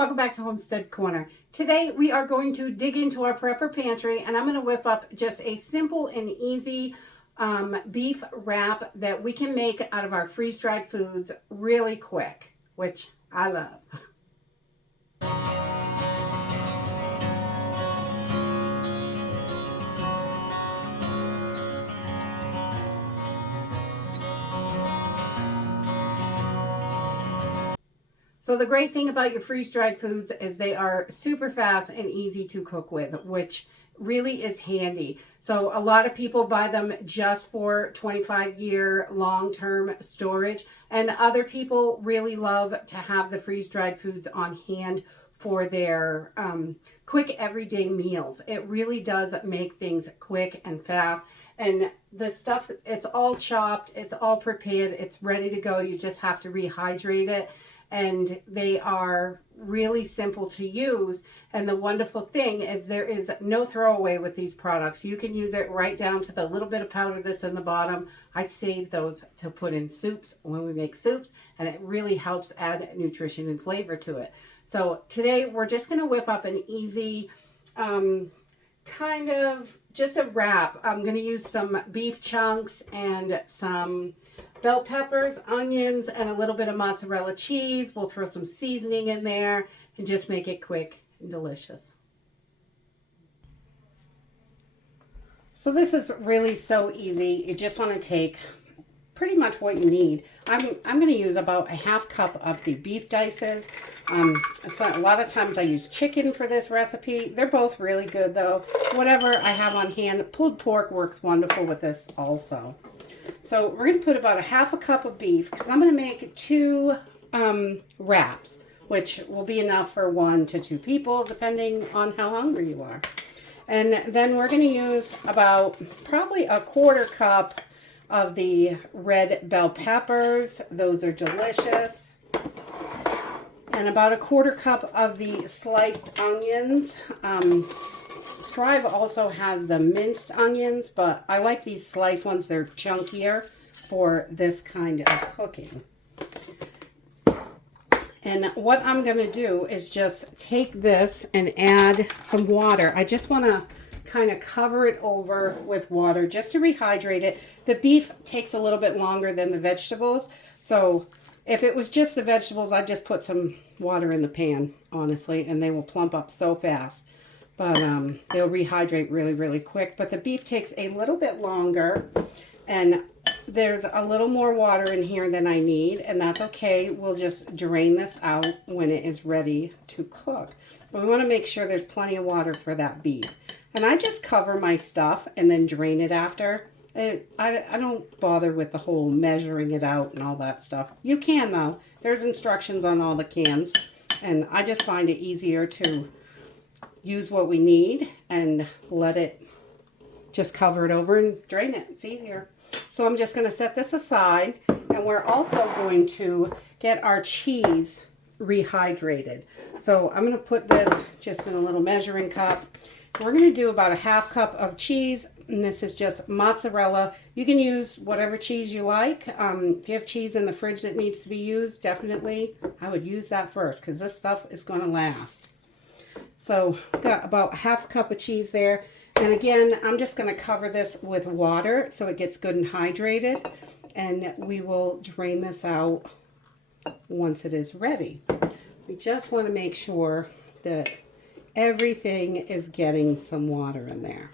welcome back to Homestead Corner. Today we are going to dig into our prepper pantry and I'm going to whip up just a simple and easy beef wrap that we can make out of our freeze-dried foods really quick, which I love. So the great thing about your freeze-dried foods is they are super fast and easy to cook with, which really is handy. So a lot of people buy them just for 25-year long-term storage, and other people really love to have the freeze-dried foods on hand for their quick everyday meals. It really does make things quick and fast. And the stuff, it's all chopped, it's all prepared, it's ready to go. You just have to rehydrate it. And they are really simple to use. And the wonderful thing is there is no throwaway with these products. You can use it right down to the little bit of powder that's in the bottom. I save those to put in soups when we make soups, and it really helps add nutrition and flavor to it. So today we're just going to whip up an easy kind of just a wrap. I'm going to use some beef chunks and some bell peppers, onions, and a little bit of mozzarella cheese. We'll throw some seasoning in there and just make it quick and delicious. So this is really so easy. You just want to take pretty much what you need. I'm going to use about a half cup of the beef dices. A lot of times I use chicken for this recipe. They're both really good though. Whatever I have on hand. Pulled pork works wonderful with this also. So we're going to put about a half a cup of beef because I'm going to make two wraps, which will be enough for 1 to 2 people depending on how hungry you are. And then we're going to use about probably a quarter cup of the red bell peppers. Those are delicious. And about a quarter cup of the sliced onions. Thrive also has the minced onions, but I like these sliced ones. They're chunkier for this kind of cooking. And what I'm going to do is just take this and add some water. I just want to kind of cover it over with water just to rehydrate it. The beef takes a little bit longer than the vegetables. So if it was just the vegetables, I'd just put some water in the pan, honestly, and they will plump up so fast. But they'll rehydrate really, really quick. But the beef takes a little bit longer, and there's a little more water in here than I need, and that's okay. We'll just drain this out when it is ready to cook. But we want to make sure there's plenty of water for that beef. And I just cover my stuff and then drain it after. I don't bother with the whole measuring it out and all that stuff. You can, though. There's instructions on all the cans, and I just find it easier to use what we need and let it just cover it over and drain it. It's easier. So I'm just going to set this aside, and we're also going to get our cheese rehydrated. So I'm going to put this just in a little measuring cup. We're going to do about a half cup of cheese, and this is just mozzarella. You can use whatever cheese you like. If you have cheese in the fridge that needs to be used, definitely I would use that first because this stuff is going to last. So got about half a cup of cheese there. And again, I'm just going to cover this with water so it gets good and hydrated. And we will drain this out once it is ready. We just want to make sure that everything is getting some water in there,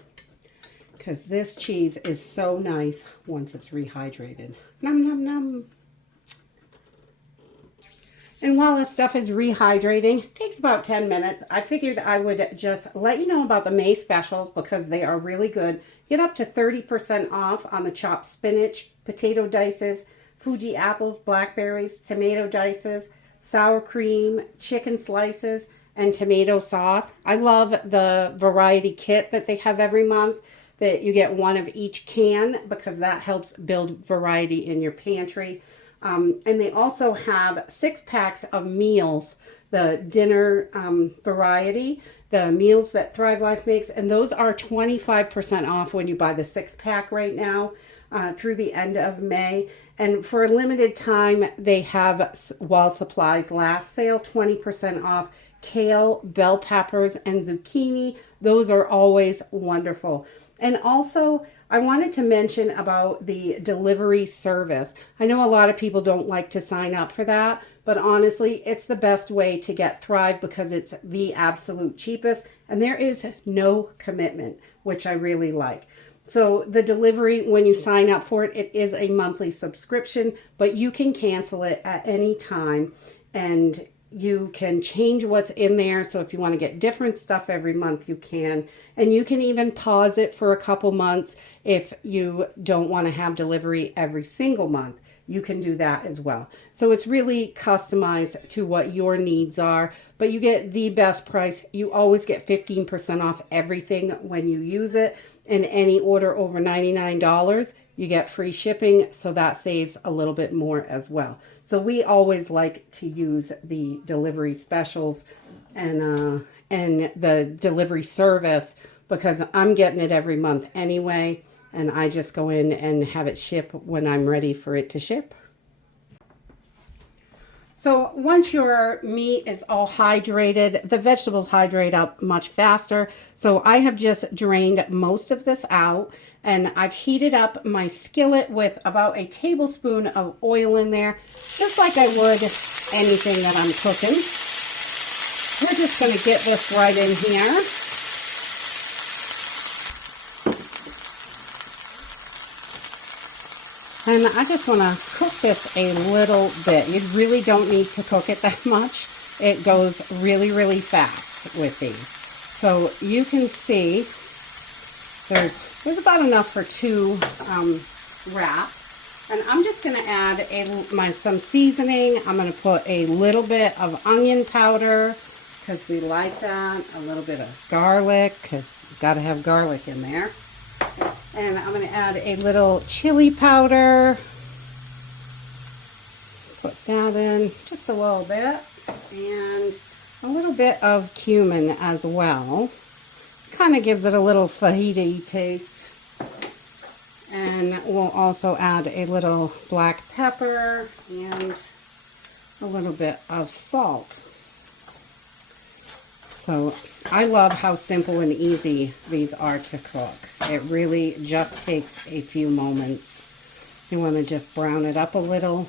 because this cheese is so nice once it's rehydrated. Nom, nom, nom. And while this stuff is rehydrating, it takes about 10 minutes. I figured I would just let you know about the May specials because they are really good. Get up to 30% off on the chopped spinach, potato dices, Fuji apples, blackberries, tomato dices, sour cream, chicken slices, and tomato sauce. I love the variety kit that they have every month, that you get one of each can because that helps build variety in your pantry. And they also have 6 packs of meals, the dinner variety, the meals that Thrive Life makes, and those are 25% off when you buy the 6 pack right now. through the end of May. And for a limited time, they have, while supplies last, sale 20% off kale, bell peppers, and zucchini. Those are always wonderful. And also, I wanted to mention about the delivery service. I know a lot of people don't like to sign up for that, but honestly, it's the best way to get Thrive because it's the absolute cheapest and there is no commitment, which I really like. So the delivery, when you sign up for it, it is a monthly subscription, but you can cancel it at any time and you can change what's in there. So if you want to get different stuff every month, you can. And you can even pause it for a couple months if you don't want to have delivery every single month. You can do that as well. So it's really customized to what your needs are, but you get the best price. You always get 15% off everything when you use it. And any order over $99, you get free shipping, so that saves a little bit more as well. So we always like to use the delivery specials and the delivery service because I'm getting it every month anyway, and I just go in and have it ship when I'm ready for it to ship. So once your meat is all hydrated, the vegetables hydrate up much faster. So I have just drained most of this out and I've heated up my skillet with about a tablespoon of oil in there, just like I would anything that I'm cooking. We're just going to get this right in here. And I just want to cook this a little bit. You really don't need to cook it that much. It goes really, really fast with these. So you can see there's about enough for 2 wraps. And I'm just going to add some seasoning. I'm going to put a little bit of onion powder because we like that. A little bit of garlic because you've got to have garlic in there. And I'm going to add a little chili powder. Put that in just a little bit. And a little bit of cumin as well. It kind of gives it a little fajita taste. And we'll also add a little black pepper and a little bit of salt. So I love how simple and easy these are to cook. It really just takes a few moments. You want to just brown it up a little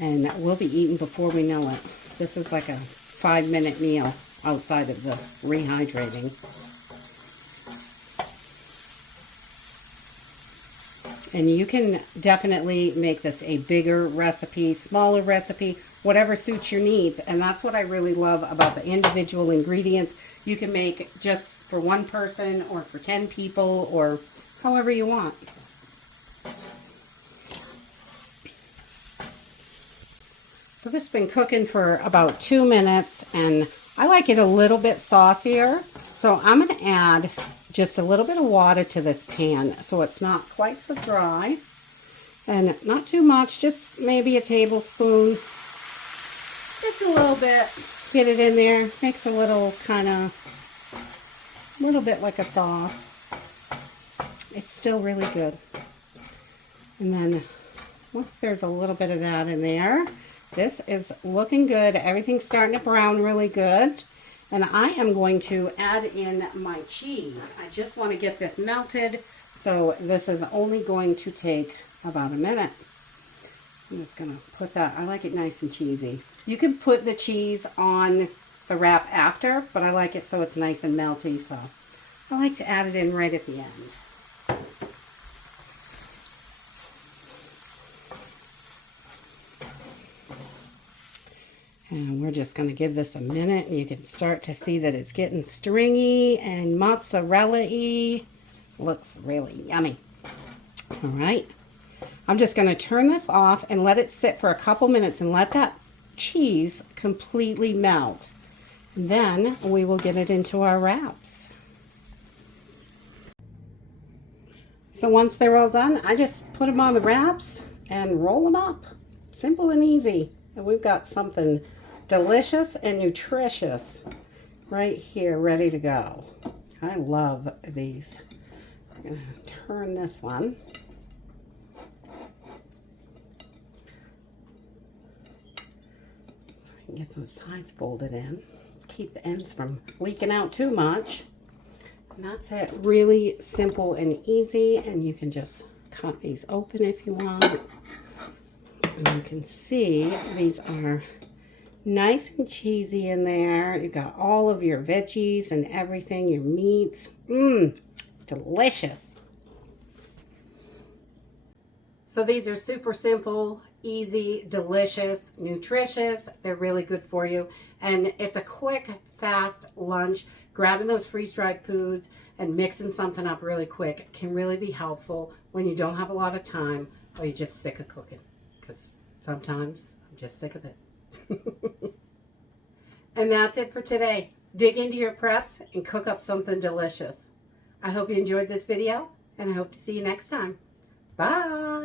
and we'll be eating before we know it. This is like a 5-minute meal outside of the rehydrating. And you can definitely make this a bigger recipe, smaller recipe, whatever suits your needs. And that's what I really love about the individual ingredients. You can make just for one person or for 10 people or however you want. So this has been cooking for about 2 minutes and I like it a little bit saucier. So I'm going to add just a little bit of water to this pan so it's not quite so dry. And not too much, just maybe a tablespoon. Just a little bit. Get it in there. Makes a little bit like a sauce. It's still really good. And then once there's a little bit of that in there, this is looking good. Everything's starting to brown really good. And I am going to add in my cheese. I just want to get this melted. So this is only going to take about a minute. I'm just going to put that. I like it nice and cheesy. You can put the cheese on the wrap after, but I like it so it's nice and melty. So I like to add it in right at the end. And we're just going to give this a minute. And you can start to see that it's getting stringy and mozzarella-y. Looks really yummy. All right. I'm just going to turn this off and let it sit for a couple minutes and let that cheese completely melt. And then we will get it into our wraps. So once they're all done, I just put them on the wraps and roll them up. Simple and easy. And we've got something delicious and nutritious right here ready to go. I love these. going to turn this one. So I can get those sides folded in. Keep the ends from leaking out too much. And that's it. Really simple and easy. And you can just cut these open if you want. And you can see these are nice and cheesy in there. You got all of your veggies and everything, your meats. Delicious. So these are super simple, easy, delicious, nutritious. They're really good for you. And it's a quick, fast lunch. Grabbing those freeze-dried foods and mixing something up really quick can really be helpful when you don't have a lot of time or you're just sick of cooking. Because sometimes I'm just sick of it. And that's it for today. Dig into your preps and cook up something delicious. I hope you enjoyed this video, and I hope to see you next time. Bye!